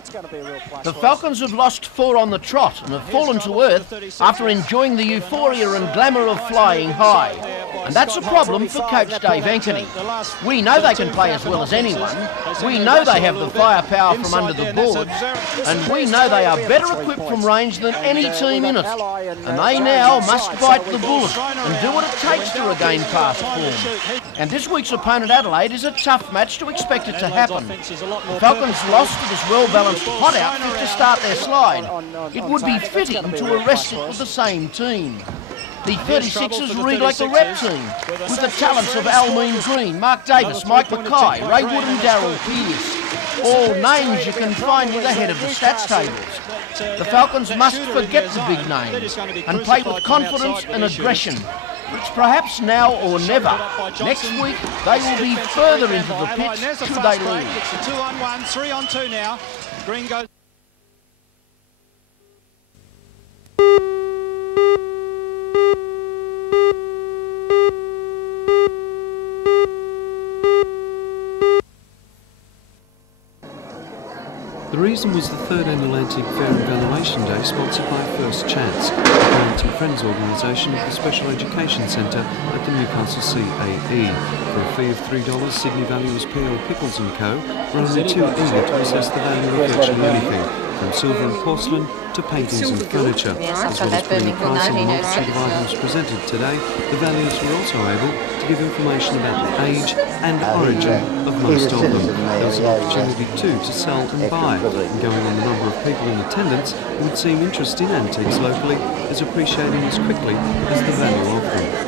The Falcons have lost 4 on the trot and have fallen to earth after enjoying the euphoria and glamour of flying high. And that's a problem for coach Dave Ankeny. We know they can play as well as anyone. We know they have the firepower from under the boards. And we know they are better equipped from range than any team in it. And they now must bite the bullet and do what it takes to regain past form. And this week's opponent Adelaide is a tough match to expect it to happen. The Falcons lost to this well-balanced hot outfit to start their slide. It would be fitting to arrest it with the same team. The 36ers read like the rep team, with the talents of Almeen Green, Mark Davis, Mike Mackay, Ray Wood and Darryl Pearce. All names you can find with the head of the stats tables. The Falcons must forget the big names and play with confidence and aggression. It's perhaps now or never. Next week, they will be further into the pit should they lose. It's a 2-on-1, 3-on-2 now. Green goes. The reason was the third annual Antique Fair and Valuation Day sponsored by First Chance, the Parents and Friends organisation of the Special Education Centre at the Newcastle CAE. For a fee of $3, Sydney valuers P.L. Pickles & Co. were only too eager to assess the value of virtually anything, from silver and porcelain to paintings and furniture. As well as putting a price on the multitude of items presented today, the valuers were also able to give information about the age and origin of most of them. There was an opportunity too to sell and buy, and going on the number of people in attendance, it would seem interest in antiques locally is appreciating as quickly as the value of them.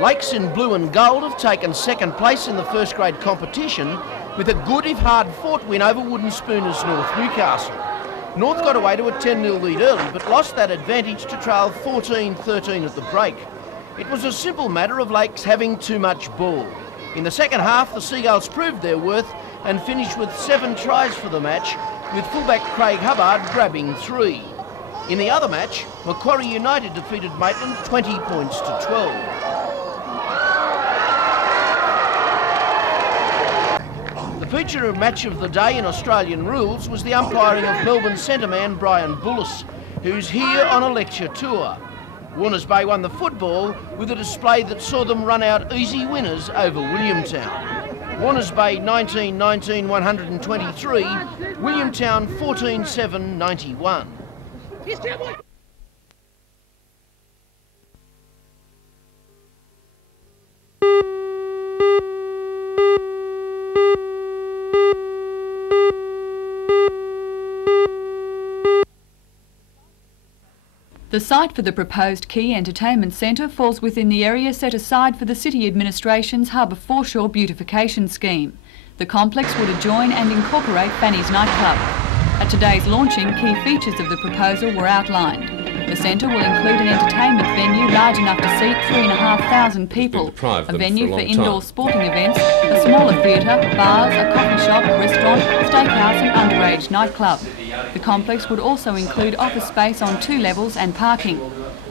Lakes in blue and gold have taken second place in the first grade competition with a good if hard-fought win over Wooden Spooners North Newcastle. North got away to a 10-0 lead early but lost that advantage to trail 14-13 at the break. It was a simple matter of Lakes having too much ball. In the second half, the Seagulls proved their worth and finished with 7 tries for the match, with fullback Craig Hubbard grabbing 3. In the other match, Macquarie United defeated Maitland 20 points to 12. The feature match of the day in Australian rules was the umpiring of Melbourne centreman Brian Bullis, who's here on a lecture tour. Warners Bay won the football with a display that saw them run out easy winners over Williamtown. Warners Bay 19-19 123, Williamtown 14-7 91. The site for the proposed Key Entertainment Centre falls within the area set aside for the City Administration's Harbour Foreshore beautification scheme. The complex would adjoin and incorporate Fanny's nightclub. At today's launching, key features of the proposal were outlined. The centre will include an entertainment venue large enough to seat 3,500 people, a venue for indoor sporting events, a smaller theatre, bars, a coffee shop, restaurant, steakhouse and underage nightclub. The complex would also include office space on 2 levels and parking.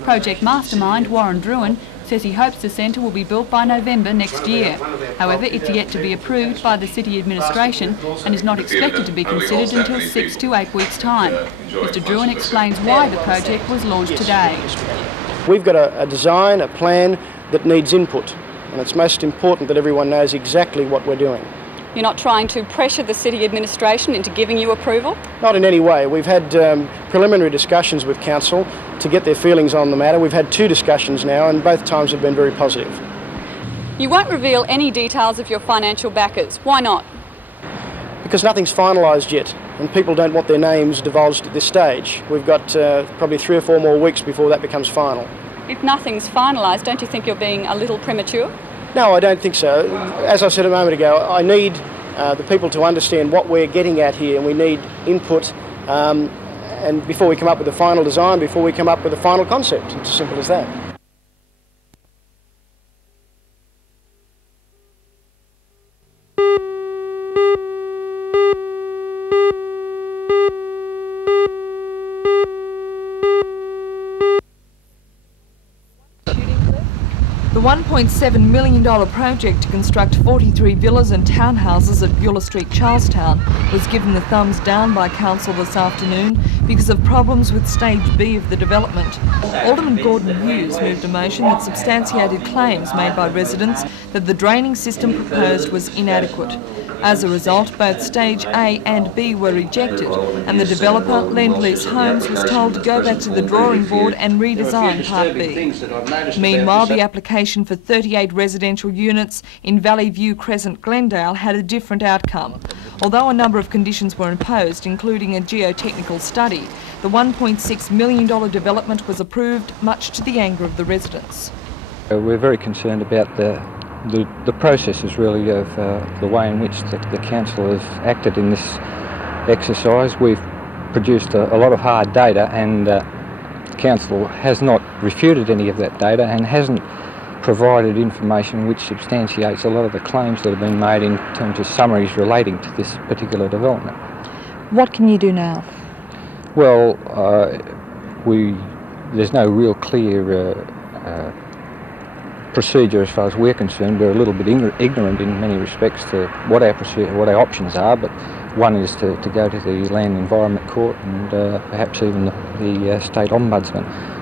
Project mastermind Warren Druin says he hopes the centre will be built by November next year. However, it's yet to be approved by the City Administration and is not expected to be considered until 6 to 8 weeks' time. Mr Druin explains why the project was launched today. We've got a design, a plan that needs input, and it's most important that everyone knows exactly what we're doing. You're not trying to pressure the City Administration into giving you approval? Not in any way. We've had preliminary discussions with Council to get their feelings on the matter. We've had 2 discussions now and both times have been very positive. You won't reveal any details of your financial backers. Why not? Because nothing's finalised yet and people don't want their names divulged at this stage. We've got probably 3 or 4 more weeks before that becomes final. If nothing's finalised, don't you think you're being a little premature? No, I don't think so. As I said a moment ago, I need the people to understand what we're getting at here, and we need input and before we come up with the final design, before we come up with the final concept. It's as simple as that. The $1.7 million project to construct 43 villas and townhouses at Beulah Street, Charlestown, was given the thumbs down by Council this afternoon because of problems with Stage B of the development. Alderman Gordon Hughes moved a motion that substantiated claims made by residents that the draining system proposed was inadequate. As a result, both Stage A and B were rejected, and the developer, Lend-Lease Homes, was told to go back to the drawing board and redesign Part B. Meanwhile, the application for 38 residential units in Valley View Crescent, Glendale, had a different outcome. Although a number of conditions were imposed, including a geotechnical study, the $1.6 million development was approved, much to the anger of the residents. We're very concerned about the processes really of the way in which the council has acted in this exercise. We've produced a lot of hard data, and the council has not refuted any of that data and hasn't provided information which substantiates a lot of the claims that have been made in terms of summaries relating to this particular development. What can you do now? Well, there's no real clear procedure as far as we're concerned. We're a little bit ignorant in many respects to what our options are, but one is to go to the Land Environment Court and perhaps even the State Ombudsman.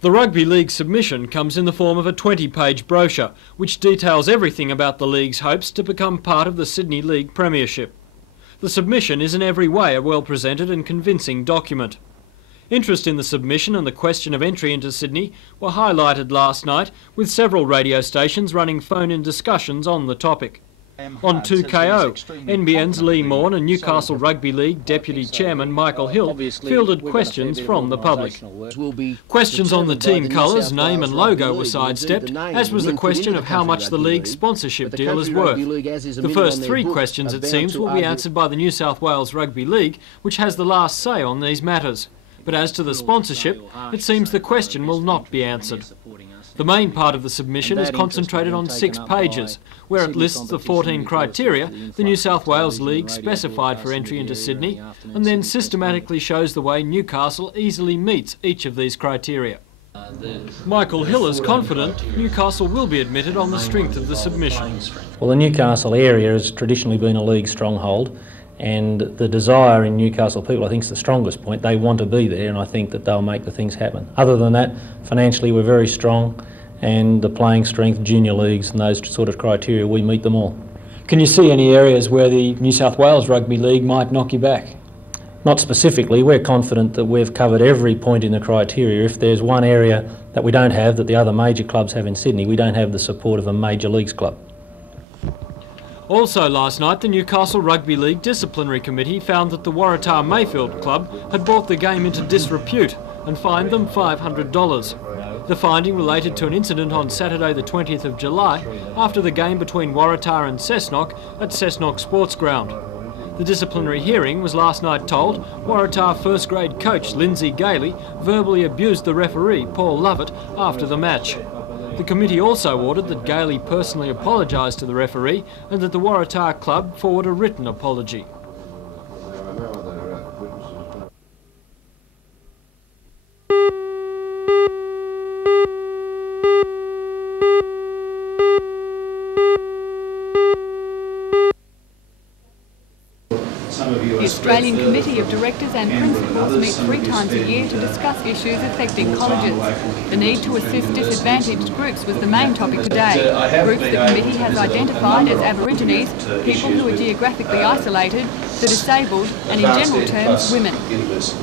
The Rugby League submission comes in the form of a 20-page brochure, which details everything about the league's hopes to become part of the Sydney League Premiership. The submission is in every way a well-presented and convincing document. Interest in the submission and the question of entry into Sydney were highlighted last night, with several radio stations running phone-in discussions on the topic. On 2KO, NBN's Lee Morn and Newcastle Rugby League Deputy Chairman Michael Hill fielded questions from the public. Questions on the team colours, name and logo were sidestepped, as was the question of how much the league's sponsorship deal is worth. The first three questions, it seems, will be answered by the New South Wales Rugby League, which has the last say on these matters. But as to the sponsorship, it seems the question will not be answered. The main part of the submission is concentrated on 6 pages, where it lists the 14 criteria the New South Wales League specified for entry into Sydney, and then systematically shows the way Newcastle easily meets each of these criteria. Michael Hill is confident Newcastle will be admitted on the strength of the submission. Well, the Newcastle area has traditionally been a league stronghold, and the desire in Newcastle people, I think, is the strongest point. They want to be there, and I think that they'll make the things happen. Other than that, financially we're very strong, and the playing strength, junior leagues and those sort of criteria, we meet them all. Can you see any areas where the New South Wales Rugby League might knock you back? Not specifically. We're confident that we've covered every point in the criteria. If there's one area that we don't have that the other major clubs have in Sydney, we don't have the support of a major leagues club. Also last night, the Newcastle Rugby League Disciplinary Committee found that the Waratah Mayfield Club had brought the game into disrepute and fined them $500. The finding related to an incident on Saturday the 20th of July after the game between Waratah and Cessnock at Cessnock Sports Ground. The disciplinary hearing was last night told Waratah first grade coach Lindsay Gailey verbally abused the referee Paul Lovett after the match. The committee also ordered that Gailey personally apologise to the referee and that the Waratah club forward a written apology. The Australian Committee of Directors and Principals meets 3 times a year to discuss issues affecting colleges. The need to assist disadvantaged groups was the main topic today. Groups the committee has identified as Aborigines, people who are geographically isolated, the disabled and, in general terms, women.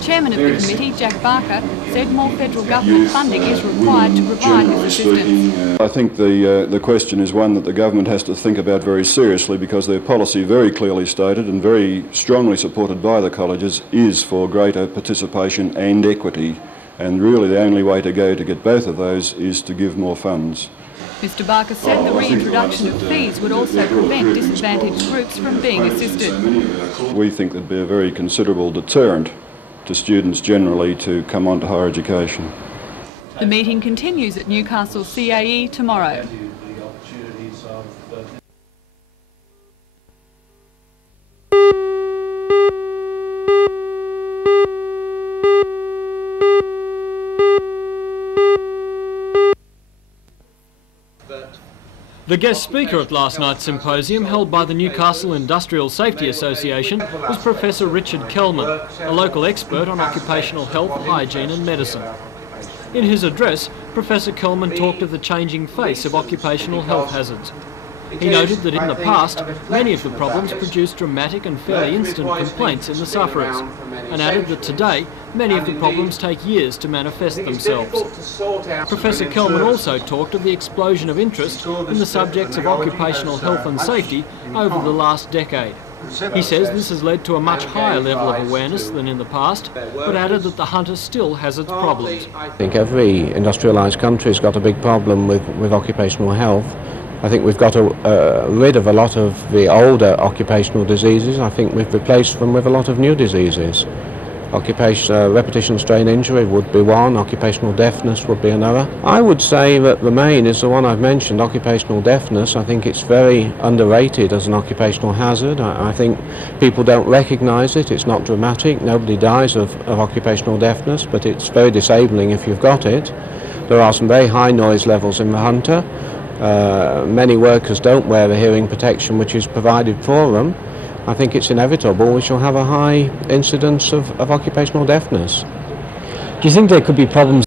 Chairman of the committee, Jack Barker, said more federal government funding is required to provide this assistance. I think the question is one that the government has to think about very seriously, because their policy, very clearly stated and very strongly supported by the colleges, is for greater participation and equity, and really the only way to go to get both of those is to give more funds. Mr Barker said the reintroduction of fees would also prevent disadvantaged groups from being assisted. We think there'd be a very considerable deterrent to students generally to come on to higher education. The meeting continues at Newcastle CAE tomorrow. The guest speaker at last night's symposium, held by the Newcastle Industrial Safety Association, was Professor Richard Kelman, a local expert on occupational health, hygiene and medicine. In his address, Professor Kelman talked of the changing face of occupational health hazards. He noted that in the past, many of the problems produced dramatic and fairly instant complaints in the sufferers, and added that today, many of the problems take years to manifest themselves. Professor Kelman also talked of the explosion of interest in the subjects of occupational health and safety over the last decade. He says this has led to a much higher level of awareness than in the past, but added that the hunter still has its problems. I think every industrialised country has got a big problem with occupational health. I think we've got rid of a lot of the older occupational diseases. I think we've replaced them with a lot of new diseases. Repetition strain injury would be one, occupational deafness would be another. I would say that the main is the one I've mentioned, occupational deafness. I think it's very underrated as an occupational hazard. I think people don't recognise it, it's not dramatic, nobody dies of occupational deafness, but it's very disabling if you've got it. There are some very high noise levels in the hunter. Many workers don't wear the hearing protection which is provided for them. I think it's inevitable we shall have a high incidence of occupational deafness. Do you think there could be problems?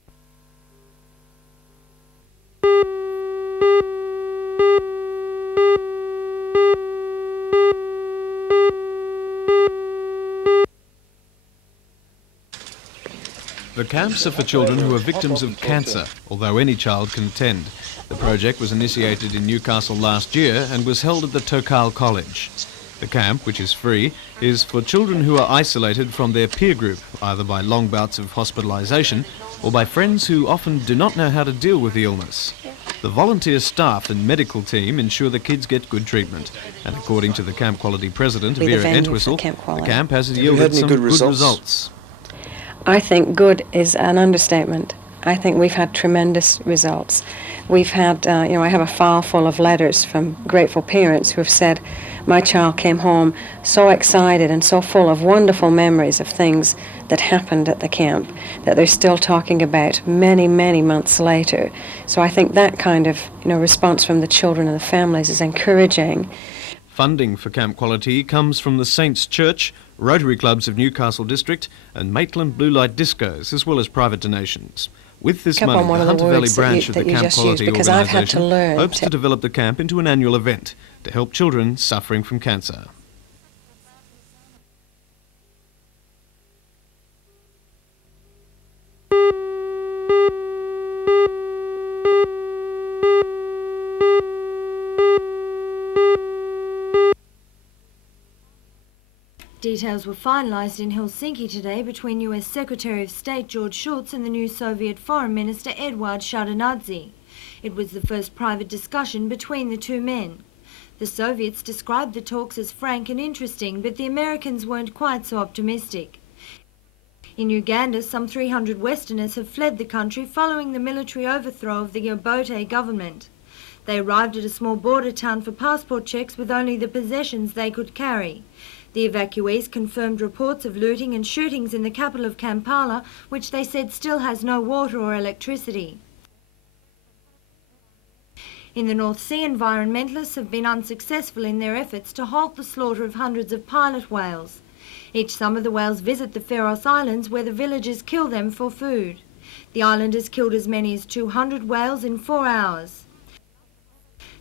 The camps are for children who are victims of cancer, although any child can attend. The project was initiated in Newcastle last year and was held at the Tokal College. The camp, which is free, is for children who are isolated from their peer group, either by long bouts of hospitalisation or by friends who often do not know how to deal with the illness. The volunteer staff and medical team ensure the kids get good treatment, and according to the Camp Quality President, Vera Entwistle, the camp has yielded some good results. I think good is an understatement. I think we've had tremendous results. We've had, I have a file full of letters from grateful parents who have said, my child came home so excited and so full of wonderful memories of things that happened at the camp that they're still talking about many, many months later. So I think that kind of, response from the children and the families is encouraging. Funding for Camp Quality comes from the Saints Church, Rotary Clubs of Newcastle District and Maitland Blue Light Discos, as well as private donations. With this money, the Hunter Valley branch of the Camp Quality organisation hopes to develop the camp into an annual event to help children suffering from cancer. Details were finalised in Helsinki today between US Secretary of State George Shultz and the new Soviet Foreign Minister Eduard Shevardnadze. It was the first private discussion between the two men. The Soviets described the talks as frank and interesting, but the Americans weren't quite so optimistic. In Uganda, some 300 Westerners have fled the country following the military overthrow of the Obote government. They arrived at a small border town for passport checks with only the possessions they could carry. The evacuees confirmed reports of looting and shootings in the capital of Kampala, which they said still has no water or electricity. In the North Sea, environmentalists have been unsuccessful in their efforts to halt the slaughter of hundreds of pilot whales. Each summer the whales visit the Faroe Islands where the villagers kill them for food. The islanders killed as many as 200 whales in 4 hours.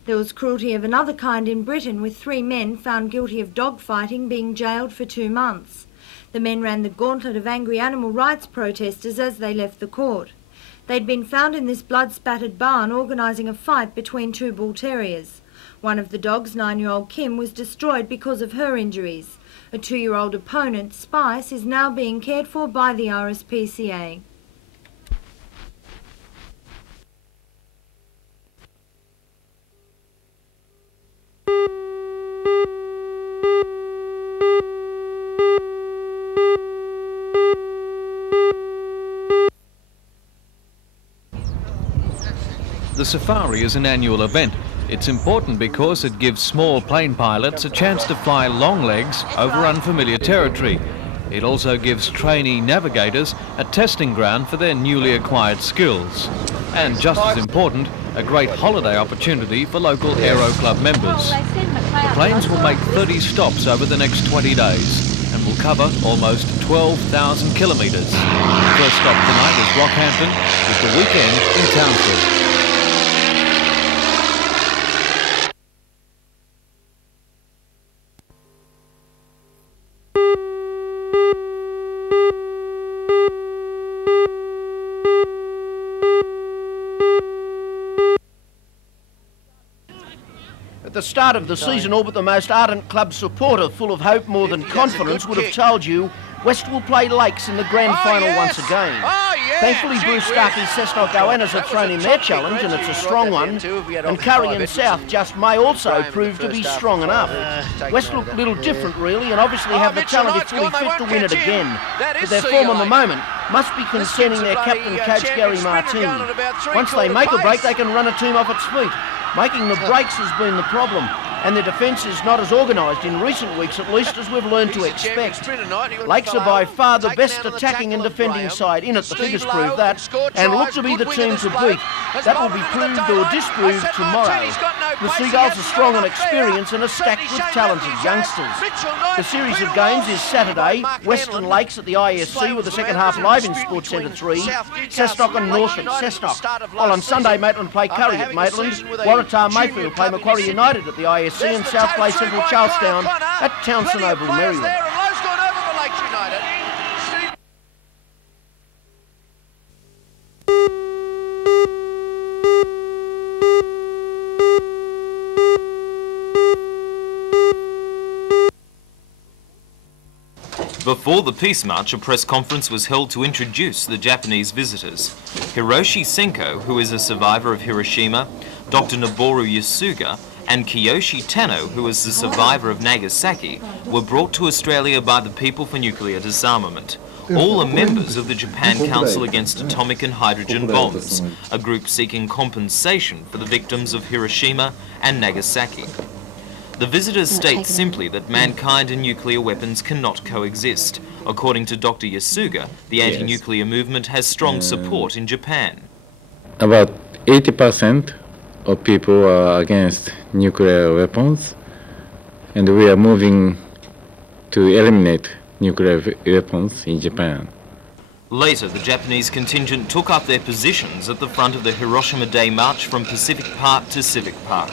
There was cruelty of another kind in Britain, with 3 men found guilty of dogfighting being jailed for 2 months. The men ran the gauntlet of angry animal rights protesters as they left the court. They'd been found in this blood-spattered barn organising a fight between 2 bull terriers. One of the dogs, 9-year-old Kim, was destroyed because of her injuries. A 2-year-old opponent, Spice, is now being cared for by the RSPCA. The safari is an annual event. It's important because it gives small plane pilots a chance to fly long legs over unfamiliar territory. It also gives trainee navigators a testing ground for their newly acquired skills. And just as important, a great holiday opportunity for local Aero Club members. The planes will make 30 stops over the next 20 days and will cover almost 12,000 kilometres. First stop tonight is Rockhampton, with the weekend in Townsville. At the start of the season, all but the most ardent club supporter, full of hope more than confidence, would have told you West will play Lakes in the grand final once again. Thankfully, Bruce Starkey's Cessnock Goannas have thrown in their challenge, and it's a strong one. And Curry and South just may also prove to be strong enough. West look a little different, really, and obviously have the talent if fully fit to win it again. But their form on the moment must be concerning their captain, Coach Gary Martini. Once they make a break, they can run a team off its feet. Making the breaks has been the problem, and their defence is not as organised in recent weeks, at least, as we've learned to expect. Lakes are by far the best attacking and defending side in it, the figures prove that, and look to be the team to beat. That will be proved or disproved tomorrow. The Seagulls are strong on experience and are stacked with talented youngsters. The series of games is Saturday, Western Lakes at the ISC with the second half live in Sports Centre 3, Cessnock and North at Cessnock. While on Sunday, Maitland play Curry at Maitland, Waratah Mayfield play Macquarie United at the ISC, and South play Central Charlestown at Townsend Oval, Maryland. Before the Peace March, a press conference was held to introduce the Japanese visitors. Hiroshi Senko, who is a survivor of Hiroshima, Dr. Noboru Yasuga, and Kiyoshi Tano, who is the survivor of Nagasaki, were brought to Australia by the People for Nuclear Disarmament. All are members of the Japan Council Against Atomic and Hydrogen Bombs, a group seeking compensation for the victims of Hiroshima and Nagasaki. The visitors state simply that mankind and nuclear weapons cannot coexist. According to Dr. Yasuga, the anti-nuclear movement has strong support in Japan. About 80% of people are against nuclear weapons, and we are moving to eliminate nuclear weapons in Japan. Later, the Japanese contingent took up their positions at the front of the Hiroshima Day March from Pacific Park to Civic Park.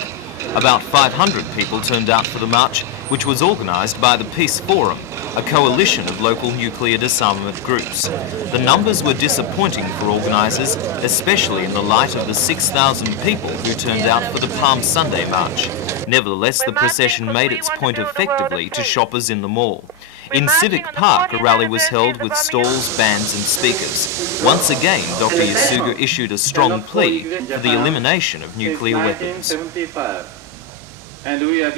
About 500 people turned out for the march, which was organised by the Peace Forum, a coalition of local nuclear disarmament groups. The numbers were disappointing for organisers, especially in the light of the 6,000 people who turned out for the Palm Sunday March. Nevertheless, the procession made its point effectively to shoppers in the mall. In Civic Park, a rally was held with stalls, bands and speakers. Once again, Dr. Yasuga issued a strong plea for the elimination of nuclear weapons. And we are